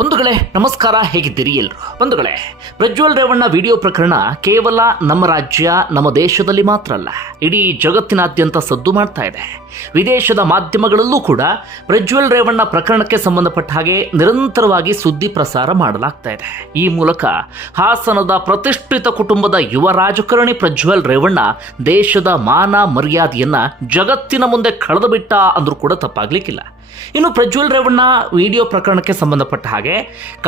ಬಂಧುಗಳೇ, ನಮಸ್ಕಾರ, ಹೇಗಿದ್ದೀರಿ ಎಲ್ಲರೂ ಬಂಧುಗಳೇ, ಪ್ರಜ್ವಲ್ ರೇವಣ್ಣ ವಿಡಿಯೋ ಪ್ರಕರಣ ಕೇವಲ ನಮ್ಮ ರಾಜ್ಯ, ನಮ್ಮ ದೇಶದಲ್ಲಿ ಮಾತ್ರ ಅಲ್ಲ, ಇಡೀ ಜಗತ್ತಿನಾದ್ಯಂತ ಸದ್ದು ಮಾಡ್ತಾ ಇದೆ. ವಿದೇಶದ ಮಾಧ್ಯಮಗಳಲ್ಲೂ ಕೂಡ ಪ್ರಜ್ವಲ್ ರೇವಣ್ಣ ಪ್ರಕರಣಕ್ಕೆ ಸಂಬಂಧಪಟ್ಟ ಹಾಗೆ ನಿರಂತರವಾಗಿ ಸುದ್ದಿ ಪ್ರಸಾರ ಮಾಡಲಾಗ್ತಾ ಇದೆ. ಈ ಮೂಲಕ ಹಾಸನದ ಪ್ರತಿಷ್ಠಿತ ಕುಟುಂಬದ ಯುವ ರಾಜಕಾರಣಿ ಪ್ರಜ್ವಲ್ ರೇವಣ್ಣ ದೇಶದ ಮಾನ ಮರ್ಯಾದೆಯನ್ನ ಜಗತ್ತಿನ ಮುಂದೆ ಕಳೆದು ಬಿಟ್ಟ ಅಂದ್ರೂ ಕೂಡ ತಪ್ಪಾಗ್ಲಿಕ್ಕಿಲ್ಲ. ಇನ್ನು ಪ್ರಜ್ವಲ್ ರೇವಣ್ಣ ವಿಡಿಯೋ ಪ್ರಕರಣಕ್ಕೆ ಸಂಬಂಧಪಟ್ಟ ಹಾಗೆ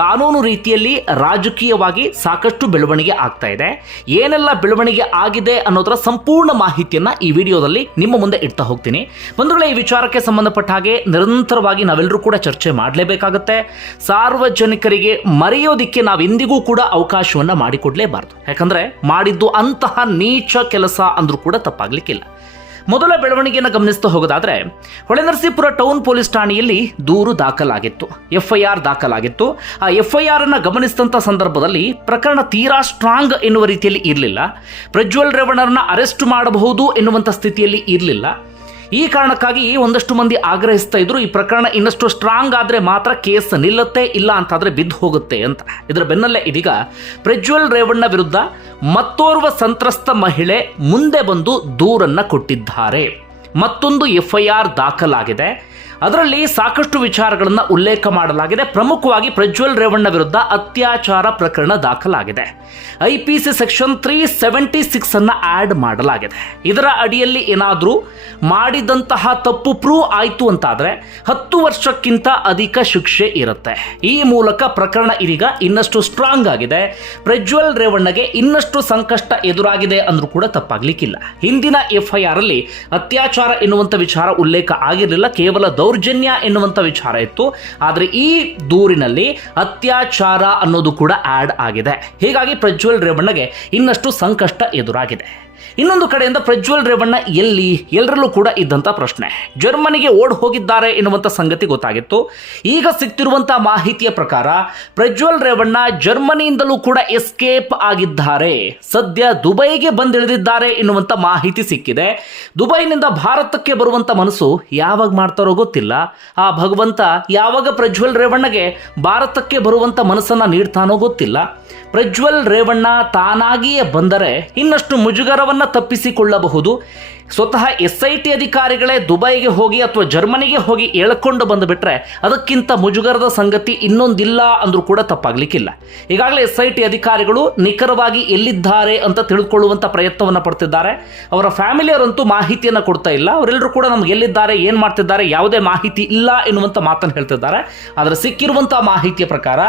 ಕಾನೂನು ರೀತಿಯಲ್ಲಿ ರಾಜಕೀಯವಾಗಿ ಸಾಕಷ್ಟು ಬೆಳವಣಿಗೆ ಆಗ್ತಾ ಇದೆ. ಏನೆಲ್ಲ ಬೆಳವಣಿಗೆ ಆಗಿದೆ ಅನ್ನೋದರ ಸಂಪೂರ್ಣ ಮಾಹಿತಿಯನ್ನ ಈ ವಿಡಿಯೋದಲ್ಲಿ ನಿಮ್ಮ ಮುಂದೆ ಇಡ್ತಾ ಹೋಗ್ತೀನಿ. ಬಂಧುಗಳೇ, ಈ ವಿಚಾರಕ್ಕೆ ಸಂಬಂಧಪಟ್ಟ ಹಾಗೆ ನಿರಂತರವಾಗಿ ನಾವೆಲ್ಲರೂ ಕೂಡ ಚರ್ಚೆ ಮಾಡಲೇಬೇಕಾಗುತ್ತೆ. ಸಾರ್ವಜನಿಕರಿಗೆ ಮರೆಯೋದಿಕ್ಕೆ ನಾವೆಂದಿಗೂ ಕೂಡ ಅವಕಾಶವನ್ನ ಮಾಡಿಕೊಡ್ಲೇಬಾರ್ದು. ಯಾಕಂದ್ರೆ ಮಾಡಿದ್ದು ಅಂತಹ ನೀಚ ಕೆಲಸ ಅಂದ್ರೂ ಕೂಡ ತಪ್ಪಾಗ್ಲಿಕ್ಕಿಲ್ಲ. ಮೊದಲ ಬೆಳವಣಿಗೆಯನ್ನು ಗಮನಿಸ್ತಾ ಹೋಗೋದಾದ್ರೆ ಹೊಳೆನರಸೀಪುರ ಟೌನ್ ಪೊಲೀಸ್ ಠಾಣೆಯಲ್ಲಿ ದೂರು ದಾಖಲಾಗಿತ್ತು, ಎಫ್ಐಆರ್ ದಾಖಲಾಗಿತ್ತು. ಆ ಎಫ್ಐಆರ್ ಅನ್ನು ಗಮನಿಸಿದಂಥ ಸಂದರ್ಭದಲ್ಲಿ ಪ್ರಕರಣ ತೀರಾ ಸ್ಟ್ರಾಂಗ್ ಎನ್ನುವ ರೀತಿಯಲ್ಲಿ ಇರಲಿಲ್ಲ. ಪ್ರಜ್ವಲ್ ರೇವಣ್ಣರನ್ನ ಅರೆಸ್ಟ್ ಮಾಡಬಹುದು ಎನ್ನುವಂಥ ಸ್ಥಿತಿಯಲ್ಲಿ ಇರಲಿಲ್ಲ. ಈ ಕಾರಣಕ್ಕಾಗಿ ಒಂದಷ್ಟು ಮಂದಿ ಆಗ್ರಹಿಸ್ತಾ ಇದ್ರು, ಈ ಪ್ರಕರಣ ಇನ್ನಷ್ಟು ಸ್ಟ್ರಾಂಗ್ ಆದರೆ ಮಾತ್ರ ಕೇಸ್ ನಿಲ್ಲುತ್ತೆ, ಇಲ್ಲ ಅಂತಾದರೆ ಬಿದ್ದು ಹೋಗುತ್ತೆ ಅಂತ. ಇದರ ಬೆನ್ನಲ್ಲೇ ಇದೀಗ ಪ್ರಜ್ವಲ್ ರೇವಣ್ಣ ವಿರುದ್ಧ ಮತ್ತೋರ್ವ ಸಂತ್ರಸ್ತ ಮಹಿಳೆ ಮುಂದೆ ಬಂದು ದೂರನ್ನ ಕೊಟ್ಟಿದ್ದಾರೆ. ಮತ್ತೊಂದು ಎಫ್ಐಆರ್ ದಾಖಲಾಗಿದೆ. ಅದರಲ್ಲಿ ಸಾಕಷ್ಟು ವಿಚಾರಗಳನ್ನು ಉಲ್ಲೇಖ ಮಾಡಲಾಗಿದೆ. ಪ್ರಮುಖವಾಗಿ ಪ್ರಜ್ವಲ್ ರೇವಣ್ಣ ವಿರುದ್ಧ ಅತ್ಯಾಚಾರ ಪ್ರಕರಣ ದಾಖಲಾಗಿದೆ. I P C section three seventy six add add ಮಾಡಲಾಗಿದೆ. ಇದರ ಅಡಿಯಲ್ಲಿ ಏನಾದರೂ ಮಾಡಿದಂತಹ ತಪ್ಪು ಪ್ರೂವ್ ಆಯಿತು ಅಂತಾದರೆ ಹತ್ತು ವರ್ಷಕ್ಕಿಂತ ಅಧಿಕ ಶಿಕ್ಷೆ ಇರುತ್ತೆ. ಈ ಮೂಲಕ ಪ್ರಕರಣ ಇದೀಗ ಇನ್ನಷ್ಟು ಸ್ಟ್ರಾಂಗ್ ಆಗಿದೆ. ಪ್ರಜ್ವಲ್ ರೇವಣ್ಣಗೆ ಇನ್ನಷ್ಟು ಸಂಕಷ್ಟ ಎದುರಾಗಿದೆ ಅಂದ್ರೂ ಕೂಡ ತಪ್ಪಾಗ್ಲಿಕ್ಕಿಲ್ಲ. ಹಿಂದಿನ ಎಫ್ಐಆರ್ ಅಲ್ಲಿ ಅತ್ಯಾಚಾರ ಎನ್ನುವಂಥ ವಿಚಾರ ಉಲ್ಲೇಖ ಆಗಿರಲಿಲ್ಲ. ಕೇವಲ ದೌರ್ಜನ್ಯ ಎನ್ನುವಂತ ವಿಚಾರ ಇತ್ತು. ಆದರೆ ಈ ದೂರಿನಲ್ಲಿ ಅತ್ಯಾಚಾರ ಅನ್ನೋದು ಕೂಡ ಆಡ್ ಆಗಿದೆ. ಹೀಗಾಗಿ ಪ್ರಜ್ವಲ್ ರೇವಣ್ಣಗೆ ಇನ್ನಷ್ಟು ಸಂಕಷ್ಟ ಎದುರಾಗಿದೆ. ಇನ್ನೊಂದು ಕಡೆಯಿಂದ ಪ್ರಜ್ವಲ್ ರೇವಣ್ಣ ಎಲ್ಲಿ? ಎಲ್ಲರಲ್ಲೂ ಕೂಡ ಇದ್ದಂಥ ಪ್ರಶ್ನೆ. ಜರ್ಮನಿಗೆ ಓಡ್ ಹೋಗಿದ್ದಾರೆ ಎನ್ನುವಂಥ ಸಂಗತಿ ಗೊತ್ತಾಗಿತ್ತು. ಈಗ ಸಿಗ್ತಿರುವಂಥ ಮಾಹಿತಿಯ ಪ್ರಕಾರ ಪ್ರಜ್ವಲ್ ರೇವಣ್ಣ ಜರ್ಮನಿಯಿಂದಲೂ ಕೂಡ ಎಸ್ಕೇಪ್ ಆಗಿದ್ದಾರೆ. ಸದ್ಯ ದುಬೈಗೆ ಬಂದಿಳಿದಿದ್ದಾರೆ ಎನ್ನುವಂಥ ಮಾಹಿತಿ ಸಿಕ್ಕಿದೆ. ದುಬೈನಿಂದ ಭಾರತಕ್ಕೆ ಬರುವಂಥ ಮನಸ್ಸು ಯಾವಾಗ ಮಾಡ್ತಾರೋ ಗೊತ್ತಿಲ್ಲ. ಆ ಭಗವಂತ ಯಾವಾಗ ಪ್ರಜ್ವಲ್ ರೇವಣ್ಣಗೆ ಭಾರತಕ್ಕೆ ಬರುವಂಥ ಮನಸ್ಸನ್ನು ನೀಡ್ತಾನೋ ಗೊತ್ತಿಲ್ಲ. ಪ್ರಜ್ವಲ್ ರೇವಣ್ಣ ತಾನಾಗಿಯೇ ಬಂದರೆ ಇನ್ನಷ್ಟು ಮುಜುಗರವನ್ನು ತಪ್ಪಿಸಿಕೊಳ್ಳಬಹುದು. ಸ್ವತಃ ಎಸ್ ಐ ಟಿ ಅಧಿಕಾರಿಗಳೇ ದುಬೈಗೆ ಹೋಗಿ ಅಥವಾ ಜರ್ಮನಿಗೆ ಹೋಗಿ ಎಳ್ಕೊಂಡು ಬಂದುಬಿಟ್ರೆ ಅದಕ್ಕಿಂತ ಮುಜುಗರದ ಸಂಗತಿ ಇನ್ನೊಂದಿಲ್ಲ ಅಂದ್ರೂ ಕೂಡ ತಪ್ಪಾಗಲಿಕ್ಕಿಲ್ಲ. ಈಗಾಗಲೇ ಎಸ್ ಐ ಟಿ ಅಧಿಕಾರಿಗಳು ನಿಖರವಾಗಿ ಎಲ್ಲಿದ್ದಾರೆ ಅಂತ ತಿಳ್ಕೊಳ್ಳುವಂಥ ಪ್ರಯತ್ನವನ್ನು ಪಡ್ತಿದ್ದಾರೆ. ಅವರ ಫ್ಯಾಮಿಲಿಯವರಂತೂ ಮಾಹಿತಿಯನ್ನು ಕೊಡ್ತಾ ಇಲ್ಲ. ಅವರೆಲ್ಲರೂ ಕೂಡ ನಮ್ಗೆ ಎಲ್ಲಿದ್ದಾರೆ, ಏನು ಮಾಡ್ತಿದ್ದಾರೆ, ಯಾವುದೇ ಮಾಹಿತಿ ಇಲ್ಲ ಎನ್ನುವಂಥ ಮಾತನ್ನು ಹೇಳ್ತಿದ್ದಾರೆ. ಆದರೆ ಸಿಕ್ಕಿರುವಂಥ ಮಾಹಿತಿಯ ಪ್ರಕಾರ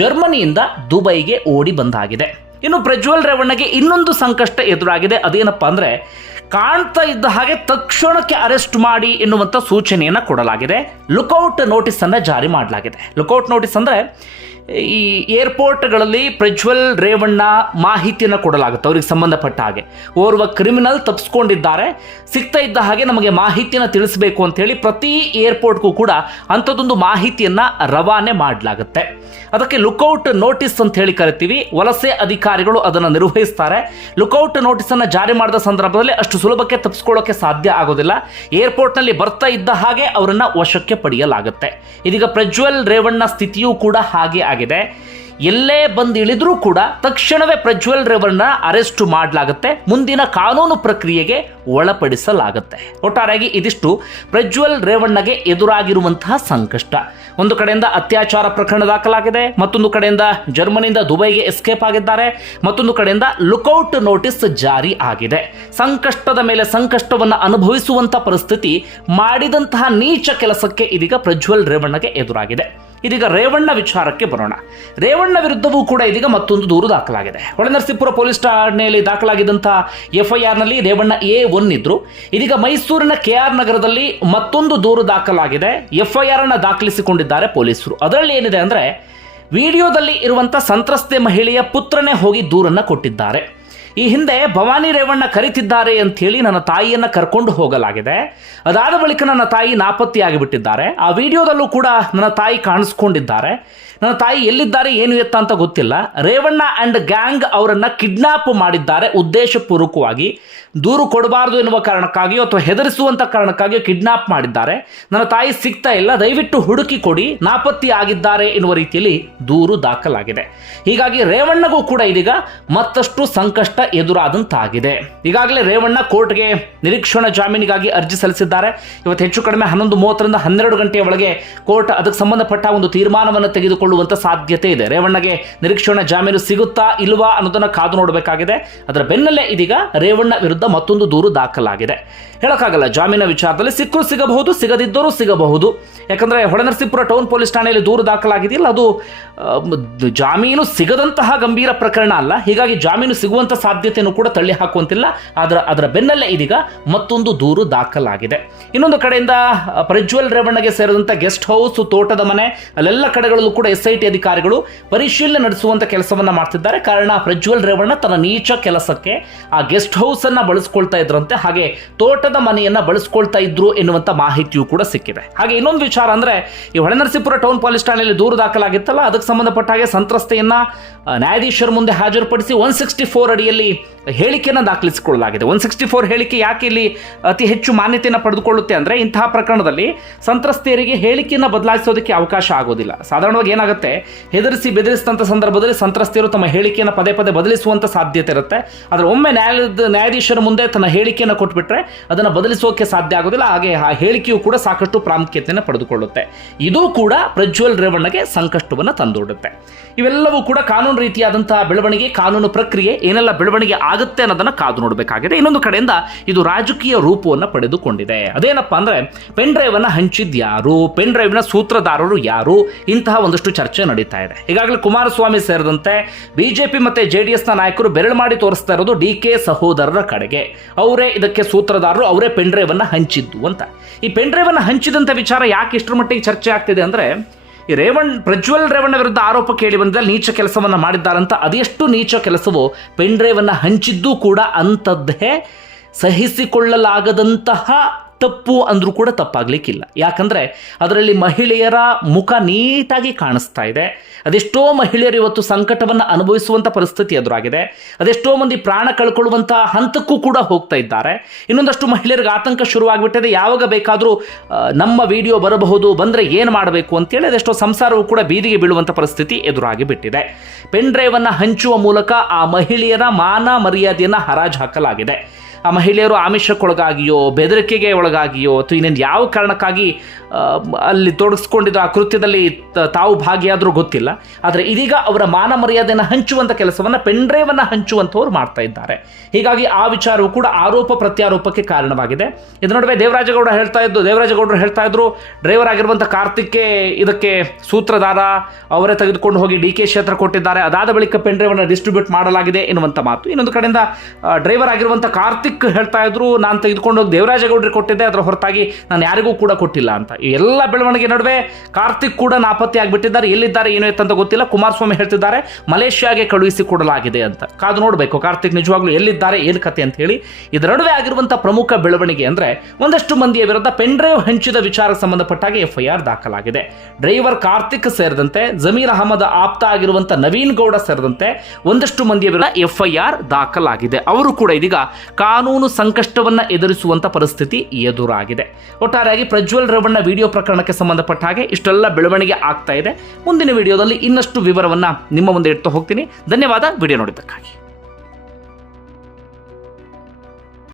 ಜರ್ಮನಿಯಿಂದ ದುಬೈಗೆ ಓಡಿ ಬಂದಾಗಿದೆ. ಇನ್ನು ಪ್ರಜ್ವಲ್ ರೇವಣ್ಣಗೆ ಇನ್ನೊಂದು ಸಂಕಷ್ಟ ಎದುರಾಗಿದೆ. ಅದೇನಪ್ಪ ಅಂದರೆ ಕಾಣ್ತಾ ಇದ್ದ ಹಾಗೆ ತಕ್ಷಣಕ್ಕೆ ಅರೆಸ್ಟ್ ಮಾಡಿ ಎನ್ನುವಂಥ ಸೂಚನೆಯನ್ನು ಕೊಡಲಾಗಿದೆ. ಲುಕೌಟ್ ನೋಟಿಸ್ ಅನ್ನ ಜಾರಿ ಮಾಡಲಾಗಿದೆ. ಲುಕೌಟ್ ನೋಟಿಸ್ ಅಂದರೆ ಈ ಏರ್ಪೋರ್ಟ್ಗಳಲ್ಲಿ ಪ್ರಜ್ವಲ್ ರೇವಣ್ಣ ಮಾಹಿತಿಯನ್ನು ಕೊಡಲಾಗುತ್ತೆ, ಅವ್ರಿಗೆ ಸಂಬಂಧಪಟ್ಟ ಹಾಗೆ. ಓರ್ವ ಕ್ರಿಮಿನಲ್ ತಪ್ಪಿಸ್ಕೊಂಡಿದ್ದಾರೆ ಸಿಗ್ತಾ ಇದ್ದ ಹಾಗೆ ನಮಗೆ ಮಾಹಿತಿಯನ್ನು ತಿಳಿಸಬೇಕು ಅಂತ ಹೇಳಿ ಪ್ರತಿ ಏರ್ಪೋರ್ಟ್ಗೂ ಕೂಡ ಅಂಥದ್ದೊಂದು ಮಾಹಿತಿಯನ್ನು ರವಾನೆ ಮಾಡಲಾಗುತ್ತೆ. ಅದಕ್ಕೆ ಲುಕೌಟ್ ನೋಟಿಸ್ ಅಂತ ಹೇಳಿ ಕರಿತೀವಿ, ವಲಸೆ ಅಧಿಕಾರಿಗಳು ಅದನ್ನು ನಿರ್ವಹಿಸ್ತಾರೆ. ಲುಕೌಟ್ ನೋಟಿಸನ್ನು ಜಾರಿ ಮಾಡಿದ ಸಂದರ್ಭದಲ್ಲಿ ಅಷ್ಟು ಸುಲಭಕ್ಕೆ ತಪ್ಪಿಸ್ಕೊಳ್ಳೋಕೆ ಸಾಧ್ಯ ಆಗೋದಿಲ್ಲ. ಏರ್ಪೋರ್ಟ್ನಲ್ಲಿ ಬರ್ತಾ ಇದ್ದ ಹಾಗೆ ಅವರನ್ನು ವಶಕ್ಕೆ ಪಡೆಯಲಾಗುತ್ತೆ. ಇದೀಗ ಪ್ರಜ್ವಲ್ ರೇವಣ್ಣ ಸ್ಥಿತಿಯೂ ಕೂಡ ಹಾಗೆ ಎಲ್ಲೇ ಬಂದು ಇಳಿದ್ರೂ ಕೂಡ ತಕ್ಷಣವೇ ಪ್ರಜ್ವಲ್ ರೇವಣ್ಣ ಅರೆಸ್ಟ್ ಮಾಡಲಾಗುತ್ತೆ. ಮುಂದಿನ ಕಾನೂನು ಪ್ರಕ್ರಿಯೆಗೆ ಒಳಪಡಿಸಲಾಗುತ್ತೆ. ಒಟ್ಟಾರೆಯಾಗಿ ಇದಿಷ್ಟು ಪ್ರಜ್ವಲ್ ರೇವಣ್ಣಗೆ ಎದುರಾಗಿರುವಂತಹ ಸಂಕಷ್ಟ. ಒಂದು ಕಡೆಯಿಂದ ಅತ್ಯಾಚಾರ ಪ್ರಕರಣ ದಾಖಲಾಗಿದೆ, ಮತ್ತೊಂದು ಕಡೆಯಿಂದ ಜರ್ಮನಿಯಿಂದ ದುಬೈಗೆ ಎಸ್ಕೇಪ್ ಆಗಿದ್ದಾರೆ, ಮತ್ತೊಂದು ಕಡೆಯಿಂದ ಲುಕೌಟ್ ನೋಟಿಸ್ ಜಾರಿ ಆಗಿದೆ. ಸಂಕಷ್ಟದ ಮೇಲೆ ಸಂಕಷ್ಟವನ್ನು ಅನುಭವಿಸುವಂತಹ ಪರಿಸ್ಥಿತಿ ಮಾಡಿದಂತಹ ನೀಚ ಕೆಲಸಕ್ಕೆ ಇದೀಗ ಪ್ರಜ್ವಲ್ ರೇವಣ್ಣಗೆ ಎದುರಾಗಿದೆ. ಇದೀಗ ರೇವಣ್ಣ ವಿಚಾರಕ್ಕೆ ಬರೋಣ. ರೇವಣ್ಣ ವಿರುದ್ಧವೂ ಕೂಡ ಇದೀಗ ಮತ್ತೊಂದು ದೂರು ದಾಖಲಾಗಿದೆ. ಹೊಳೆನರಸೀಪುರ ಪೊಲೀಸ್ ಠಾಣೆಯಲ್ಲಿ ದಾಖಲಾಗಿದ್ದಂತಹ ಎಫ್ಐಆರ್ನಲ್ಲಿ ರೇವಣ್ಣ ಎ ಒನ್ ಇದ್ರು ಇದೀಗ ಮೈಸೂರಿನ ಕೆಆರ್ ನಗರದಲ್ಲಿ ಮತ್ತೊಂದು ದೂರು ದಾಖಲಾಗಿದೆ. ಎಫ್ಐಆರ್ ಅನ್ನು ದಾಖಲಿಸಿಕೊಂಡಿದ್ದಾರೆ ಪೊಲೀಸರು. ಅದರಲ್ಲಿ ಏನಿದೆ ಅಂದ್ರೆ, ವಿಡಿಯೋದಲ್ಲಿ ಇರುವಂತ ಸಂತ್ರಸ್ತೆ ಮಹಿಳೆಯ ಪುತ್ರನೇ ಹೋಗಿ ದೂರನ್ನ ಕೊಟ್ಟಿದ್ದಾರೆ. ಈ ಹಿಂದೆ ಭವಾನಿ ರೇವಣ್ಣ ಕರೀತಿದ್ದಾರೆ ಅಂತ ಹೇಳಿ ನನ್ನ ತಾಯಿಯನ್ನು ಕರ್ಕೊಂಡು ಹೋಗಲಾಗಿದೆ. ಅದಾದ ಬಳಿಕ ನನ್ನ ತಾಯಿ ನಾಪತ್ತೆಯಾಗಿ ಬಿಟ್ಟಿದ್ದಾರೆ ಆ ವಿಡಿಯೋದಲ್ಲೂ ಕೂಡ ನನ್ನ ತಾಯಿ ಕಾಣಿಸ್ಕೊಂಡಿದ್ದಾರೆ. ನನ್ನ ತಾಯಿ ಎಲ್ಲಿದ್ದಾರೆ, ಏನು ಎತ್ತ ಅಂತ ಗೊತ್ತಿಲ್ಲ. ರೇವಣ್ಣ ಅಂಡ್ ಗ್ಯಾಂಗ್ ಅವರನ್ನು ಕಿಡ್ನಾಪ್ ಮಾಡಿದ್ದಾರೆ ಉದ್ದೇಶಪೂರ್ವಕವಾಗಿ. ದೂರು ಕೊಡಬಾರದು ಎನ್ನುವ ಕಾರಣಕ್ಕಾಗಿಯೋ ಅಥವಾ ಹೆದರಿಸುವಂತ ಕಾರಣಕ್ಕಾಗಿಯೋ ಕಿಡ್ನಾಪ್ ಮಾಡಿದ್ದಾರೆ. ನನ್ನ ತಾಯಿ ಸಿಗ್ತಾ ಇಲ್ಲ. ದಯವಿಟ್ಟು ಹುಡುಕಿ ಕೊಡಿ. ನಾಪತ್ತಿ ಆಗಿದ್ದಾರೆ ಎನ್ನುವ ರೀತಿಯಲ್ಲಿ ದೂರು ದಾಖಲಾಗಿದೆ. ಹೀಗಾಗಿ ರೇವಣ್ಣಗೂ ಕೂಡ ಇದೀಗ ಮತ್ತಷ್ಟು ಸಂಕಷ್ಟ ಎದುರಾದಂತಾಗಿದೆ. ಈಗಾಗಲೇ ರೇವಣ್ಣ ಕೋರ್ಟ್ಗೆ ನಿರೀಕ್ಷಣಾ ಜಾಮೀನಿಗಾಗಿ ಅರ್ಜಿ ಸಲ್ಲಿಸಿದ್ದಾರೆ. ಇವತ್ತು ಹೆಚ್ಚು ಕಡಿಮೆ ಹನ್ನೊಂದು ಮೂವತ್ತರಿಂದ ಹನ್ನೆರಡು ಗಂಟೆಯ ಒಳಗೆ ಕೋರ್ಟ್ ಅದಕ್ಕೆ ಸಂಬಂಧಪಟ್ಟ ಒಂದು ತೀರ್ಮಾನವನ್ನು ತೆಗೆದುಕೊಳ್ಳುವಂತ ಸಾಧ್ಯತೆ ಇದೆ. ರೇವಣ್ಣಗೆ ನಿರೀಕ್ಷಣಾ ಜಾಮೀನು ಸಿಗುತ್ತಾ ಇಲ್ವಾ ಅನ್ನೋದನ್ನ ಕಾದು ನೋಡಬೇಕಾಗಿದೆ. ಅದರ ಬೆನ್ನಲ್ಲೇ ಇದೀಗ ರೇವಣ್ಣ ವಿರುದ್ಧ ಮತ್ತೊಂದು ದೂರು ದಾಖಲಾಗಿದೆ. ಹೇಳೋಕ್ಕಾಗಲ್ಲ, ಜಾಮೀನ ವಿಚಾರದಲ್ಲಿ ಸಿಕ್ಕರೂ ಸಿಗಬಹುದು, ಸಿಗದಿದ್ದರೂ ಸಿಗಬಹುದು. ಯಾಕಂದ್ರೆ ಹೊಳೆನರಸೀಪುರ ಟೌನ್ ಪೊಲೀಸ್ ಠಾಣೆಯಲ್ಲಿ ದೂರು ದಾಖಲಾಗಿದೆಯಲ್ಲ, ಅದು ಜಾಮೀನು ಸಿಗದಂತಹ ಗಂಭೀರ ಪ್ರಕರಣ ಅಲ್ಲ. ಹೀಗಾಗಿ ಜಾಮೀನು ಸಿಗುವಂತ ಸಾಧ್ಯತೆಯನ್ನು ಕೂಡ ತಳ್ಳಿ ಹಾಕುವಂತಿಲ್ಲ. ಅದರ ಅದರ ಬೆನ್ನಲ್ಲೇ ಇದೀಗ ಮತ್ತೊಂದು ದೂರು ದಾಖಲಾಗಿದೆ. ಇನ್ನೊಂದು ಕಡೆಯಿಂದ ಪ್ರಜ್ವಲ್ ರೇವಣ್ಣಗೆ ಸೇರಿದಂತ ಗೆಸ್ಟ್ ಹೌಸ್, ತೋಟದ ಮನೆ, ಅಲ್ಲೆಲ್ಲ ಕಡೆಗಳಲ್ಲೂ ಕೂಡ ಎಸ್ ಐ ಟಿ ಅಧಿಕಾರಿಗಳು ಪರಿಶೀಲನೆ ನಡೆಸುವಂತ ಕೆಲಸವನ್ನ ಮಾಡ್ತಿದ್ದಾರೆ. ಕಾರಣ ಪ್ರಜ್ವಲ್ ರೇವಣ್ಣ ತನ್ನ ನೀಚ ಕೆಲಸಕ್ಕೆ ಆ ಗೆಸ್ಟ್ ಹೌಸ್ ಅನ್ನ ಬಳಸ್ಕೊಳ್ತಾ ಇದ್ರಂತೆ. ಹಾಗೆ ತೋಟದ ಮನೆಯನ್ನ ಬಳಸ್ಕೊಳ್ತಾ ಇದ್ರು ಎನ್ನುವಂತ ಮಾಹಿತಿಯೂ ಕೂಡ ಸಿಕ್ಕಿದೆ. ಹಾಗೆ ಇನ್ನೊಂದು ವಿಚಾರ ಅಂದ್ರೆ, ಈ ಹೊಳೆನರಸೀಪುರ ಟೌನ್ ಪೊಲೀಸ್ ಠಾಣೆಯಲ್ಲಿ ದೂರು ದಾಖಲಾಗಿತ್ತಲ್ಲ, ಅದಕ್ಕೆ ಸಂಬಂಧಪಟ್ಟ ಹಾಗೆ ಸಂತ್ರಸ್ತೆಯನ್ನು ನ್ಯಾಯಾಧೀಶರ ಮುಂದೆ ಹಾಜರುಪಡಿಸಿ ಒನ್ ಸಿಕ್ಸ್ಟಿ ಫೋರ್ ಅಡಿಯಲ್ಲಿ ಹೇಳಿಕೆಯನ್ನು ದಾಖಲಿಸಿಕೊಳ್ಳಲಾಗಿದೆ. ಒನ್ ಸಿಕ್ಸ್ಟಿ ಫೋರ್ ಹೇಳಿಕೆ ಯಾಕೆ ಇಲ್ಲಿ ಅತಿ ಹೆಚ್ಚು ಮಾನ್ಯತೆಯನ್ನು ಪಡೆದುಕೊಳ್ಳುತ್ತೆ ಅಂದರೆ ಇಂತಹ ಪ್ರಕರಣದಲ್ಲಿ ಸಂತ್ರಸ್ತೆಯರಿಗೆ ಹೇಳಿಕೆಯನ್ನು ಬದಲಾಯಿಸೋದಕ್ಕೆ ಅವಕಾಶ ಆಗೋದಿಲ್ಲ. ಸಾಧಾರಣವಾಗಿ ಏನಾಗುತ್ತೆ? ಹೆದರಿಸಿ ಬೆದರಿಸಿದಂಥ ಸಂದರ್ಭದಲ್ಲಿ ಸಂತ್ರಸ್ತೆಯರು ತಮ್ಮ ಹೇಳಿಕೆಯನ್ನು ಪದೇ ಪದೇ ಬದಲಿಸುವಂಥ ಸಾಧ್ಯತೆ ಇರುತ್ತೆ. ಆದರೆ ಒಮ್ಮೆ ನ್ಯಾಯಾಲಯದ ನ್ಯಾಯಾಧೀಶರ ಮುಂದೆ ತನ್ನ ಹೇಳಿಕೆಯನ್ನು ಕೊಟ್ಬಿಟ್ರೆ ಅದನ್ನು ಬದಲಿಸೋಕೆ ಸಾಧ್ಯ ಆಗೋದಿಲ್ಲ. ಹಾಗೆ ಆ ಹೇಳಿಕೆಯು ಕೂಡ ಸಾಕಷ್ಟು ಪ್ರಾಮುಖ್ಯತೆಯನ್ನು ಪಡೆದುಕೊಳ್ಳುತ್ತೆ. ಇದು ಕೂಡ ಪ್ರಜ್ವಲ್ ರೇವಣ್ಣಗೆ ಸಂಕಷ್ಟವನ್ನು ತಂದೊಡ್ಡುತ್ತೆ ಇವೆಲ್ಲವೂ ಕೂಡ ಕಾನೂನು ರೀತಿಯಾದಂತಹ ಬೆಳವಣಿಗೆ, ಕಾನೂನು ಪ್ರಕ್ರಿಯೆ ಏನೆಲ್ಲ ಬೆಳವಣಿಗೆ ಆಗುತ್ತೆ ಅನ್ನೋದನ್ನ ಕಾದು ನೋಡಬೇಕಾಗಿದೆ. ಇನ್ನೊಂದು ಕಡೆಯಿಂದ ಇದು ರಾಜಕೀಯ ರೂಪವನ್ನು ಪಡೆದುಕೊಂಡಿದೆ. ಅದೇನಪ್ಪ ಅಂದ್ರೆ, ಪೆನ್ ಡ್ರೈವ್ ಅನ್ನ ಹಂಚಿದ್ಯಾರು ಪೆನ್ ಡ್ರೈವ್ನ ಸೂತ್ರಧಾರರು ಯಾರು? ಇಂತಹ ಒಂದಷ್ಟು ಚರ್ಚೆ ನಡೀತಾ ಇದೆ. ಈಗಾಗಲೇ ಕುಮಾರಸ್ವಾಮಿ ಸೇರಿದಂತೆ ಬಿಜೆಪಿ ಮತ್ತೆ ಜೆಡಿಎಸ್ ಎಸ್ನ ನಾಯಕರು ಬೆರಳು ಮಾಡಿ ತೋರಿಸ್ತಾ ಇರೋದು ಡಿ ಕೆ ಸಹೋದರರ ಕಡೆಗೆ. ಅವರೇ ಇದಕ್ಕೆ ಸೂತ್ರಧಾರರು, ಅವರೇ ಪೆನ್ ಡ್ರೈವ್ ಅನ್ನ ಹಂಚಿದ್ದು ಅಂತ. ಈ ಪೆನ್ ಡ್ರೈವ್ ಅನ್ನ ಹಂಚಿದಂತ ವಿಚಾರ ಯಾಕೆ ಇಷ್ಟರ ಮಟ್ಟಿಗೆ ಚರ್ಚೆ ಆಗ್ತಿದೆ ಅಂದ್ರೆ ಈ ರೇವಣ್ ಪ್ರಜ್ವಲ್ ರೇವಣ್ಣ ವಿರುದ್ಧ ಆರೋಪ ಕೇಳಿ ಬಂದಲ್ಲಿ ನೀಚ ಕೆಲಸವನ್ನ ಮಾಡಿದ್ದಾರಂತ ಅದೆಷ್ಟು ನೀಚ ಕೆಲಸವೋ ಪೆನ್ ಹಂಚಿದ್ದು ಕೂಡ ಅಂಥದ್ದೇ ಸಹಿಸಿಕೊಳ್ಳಲಾಗದಂತಹ ತಪ್ಪು ಅಂದರೂ ಕೂಡ ತಪ್ಪಾಗಲಿಕ್ಕಿಲ್ಲ. ಯಾಕಂದರೆ ಅದರಲ್ಲಿ ಮಹಿಳೆಯರ ಮುಖ ನೀಟಾಗಿ ಕಾಣಿಸ್ತಾ ಇದೆ. ಅದೆಷ್ಟೋ ಮಹಿಳೆಯರು ಇವತ್ತು ಸಂಕಟವನ್ನು ಅನುಭವಿಸುವಂಥ ಪರಿಸ್ಥಿತಿ ಎದುರಾಗಿದೆ. ಅದೆಷ್ಟೋ ಮಂದಿ ಪ್ರಾಣ ಕಳ್ಕೊಳ್ಳುವಂಥ ಹಂತಕ್ಕೂ ಕೂಡ ಹೋಗ್ತಾ ಇದ್ದಾರೆ. ಇನ್ನೊಂದಷ್ಟು ಮಹಿಳೆಯರಿಗೆ ಆತಂಕ ಶುರುವಾಗಿಬಿಟ್ಟಿದೆ. ಯಾವಾಗ ಬೇಕಾದರೂ ನಮ್ಮ ವಿಡಿಯೋ ಬರಬಹುದು, ಬಂದರೆ ಏನು ಮಾಡಬೇಕು ಅಂತೇಳಿ ಅದೆಷ್ಟೋ ಸಂಸಾರವು ಕೂಡ ಬೀದಿಗೆ ಬೀಳುವಂಥ ಪರಿಸ್ಥಿತಿ ಎದುರಾಗಿ ಬಿಟ್ಟಿದೆ. ಪೆನ್ ಡ್ರೈವನ್ನು ಹಂಚುವ ಮೂಲಕ ಆ ಮಹಿಳೆಯರ ಮಾನ ಮರ್ಯಾದೆಯನ್ನು ಹರಾಜು ಹಾಕಲಾಗಿದೆ. ಆ ಮಹಿಳೆಯರು ಆಮಿಷಕ್ಕೊಳಗಾಗಿಯೋ, ಬೆದರಿಕೆಗೆ ಒಳಗಾಗಿಯೋ, ಅಥವಾ ಇನ್ನೇನು ಯಾವ ಕಾರಣಕ್ಕಾಗಿ ಅಲ್ಲಿ ತೊಡಗಿಸ್ಕೊಂಡಿದ್ದ ಆ ಕೃತ್ಯದಲ್ಲಿ ತಾವು ಭಾಗಿಯಾದರೂ ಗೊತ್ತಿಲ್ಲ. ಆದರೆ ಇದೀಗ ಅವರ ಮಾನ ಮರ್ಯಾದೆಯನ್ನು ಹಂಚುವಂಥ ಕೆಲಸವನ್ನು ಪೆಂಡ್ರೇವನ್ನು ಹಂಚುವಂಥವ್ರು ಮಾಡ್ತಾ ಇದ್ದಾರೆ. ಹೀಗಾಗಿ ಆ ವಿಚಾರವು ಕೂಡ ಆರೋಪ ಪ್ರತ್ಯಾರೋಪಕ್ಕೆ ಕಾರಣವಾಗಿದೆ. ಇದರ ನಡುವೆ ದೇವರಾಜಗೌಡ ಹೇಳ್ತಾ ಇದ್ದು, ದೇವರಾಜಗೌಡರು ಹೇಳ್ತಾ ಇದ್ರು, ಡ್ರೈವರ್ ಆಗಿರುವಂಥ ಕಾರ್ತಿಕ್ಗೆ ಇದಕ್ಕೆ ಸೂತ್ರಧಾರ, ಅವರೇ ತೆಗೆದುಕೊಂಡು ಹೋಗಿ ಡಿ ಕೆ ಕ್ಷೇತ್ರ ಕೊಟ್ಟಿದ್ದಾರೆ. ಅದಾದ ಬಳಿಕ ಪೆಂಡ್ರೇವನ್ನು ಡಿಸ್ಟ್ರಿಬ್ಯೂಟ್ ಮಾಡಲಾಗಿದೆ ಎನ್ನುವಂಥ ಮಾತು. ಇನ್ನೊಂದು ಕಡೆಯಿಂದ ಡ್ರೈವರ್ ಆಗಿರುವಂಥ ಕಾರ್ತಿಕ್ ಹೇಳ್ತಾ ಇದ್ರು, ನಾನು ತೆಗೆದುಕೊಂಡು ದೇವರಾಜಗೌಡರಿಗೆ ಕೊಟ್ಟಿದ್ದೆ, ಅದರ ಹೊರತಾಗಿ ನಾನು ಯಾರಿಗೂ ಕೂಡ ಕೊಟ್ಟಿಲ್ಲ ಅಂತ. ಎಲ್ಲ ಬೆಳವಣಿಗೆ ನಡುವೆ ಕಾರ್ತಿಕ್ ಕೂಡ ನಾಪತ್ತೆ ಆಗಿಬಿಟ್ಟಿದ್ದಾರೆ, ಎಲ್ಲಿದ್ದಾರೆ, ಏನು ಅಂತ ಗೊತ್ತಿಲ್ಲ. ಕುಮಾರಸ್ವಾಮಿ ಹೇಳ್ತಿದ್ದಾರೆ, ಮಲೇಷ್ಯಾಗೆ ಕಳುಹಿಸಿ ಕೊಡಲಾಗಿದೆ ಅಂತ. ಕಾದು ನೋಡಬೇಕು, ಕಾರ್ತಿಕ್ ನಿಜವಾಗ್ಲೂ ಎಲ್ಲಿದ್ದಾರೆ, ಏನು ಕತೆ ಅಂತ ಹೇಳಿ. ಇದರ ನಡುವೆ ಆಗಿರುವಂತಹ ಪ್ರಮುಖ ಬೆಳವಣಿಗೆ ಅಂದ್ರೆ ಒಂದಷ್ಟು ಮಂದಿಯ ವಿರುದ್ಧ ಪೆನ್ ಡ್ರೈವ್ ಹಂಚಿದ ವಿಚಾರಕ್ಕೆ ಸಂಬಂಧಪಟ್ಟಾಗಿ ಎಫ್ಐಆರ್ ದಾಖಲಾಗಿದೆ. ಡ್ರೈವರ್ ಕಾರ್ತಿಕ್ ಸೇರಿದಂತೆ, ಜಮೀರ್ ಅಹಮದ್ ಆಪ್ತ ಆಗಿರುವಂತಹ ನವೀನ್ ಗೌಡ ಸೇರಿದಂತೆ ಒಂದಷ್ಟು ಮಂದಿಯ ವಿರುದ್ಧ ಎಫ್ಐಆರ್ ದಾಖಲಾಗಿದೆ. ಅವರು ಕೂಡ ಇದೀಗ ಕಾನೂನು ಸಂಕಷ್ಟವನ್ನು ಎದುರಿಸುವಂಥ ಪರಿಸ್ಥಿತಿ ಎದುರಾಗಿದೆ. ಒಟ್ಟಾರೆಯಾಗಿ ಪ್ರಜ್ವಲ್ ರೇವಣ್ಣ ವಿಡಿಯೋ ಪ್ರಕರಣಕ್ಕೆ ಸಂಬಂಧಪಟ್ಟ ಹಾಗೆ ಇಷ್ಟೆಲ್ಲ ಬೆಳವಣಿಗೆ ಆಗ್ತಾ ಇದೆ. ಮುಂದಿನ ವಿಡಿಯೋದಲ್ಲಿ ಇನ್ನಷ್ಟು ವಿವರವನ್ನು ನಿಮ್ಮ ಮುಂದೆ ಇಟ್ಟು ಹೋಗ್ತೀನಿ. ಧನ್ಯವಾದ. ವಿಡಿಯೋ ನೋಡಿದ್ದಕ್ಕಾಗಿ.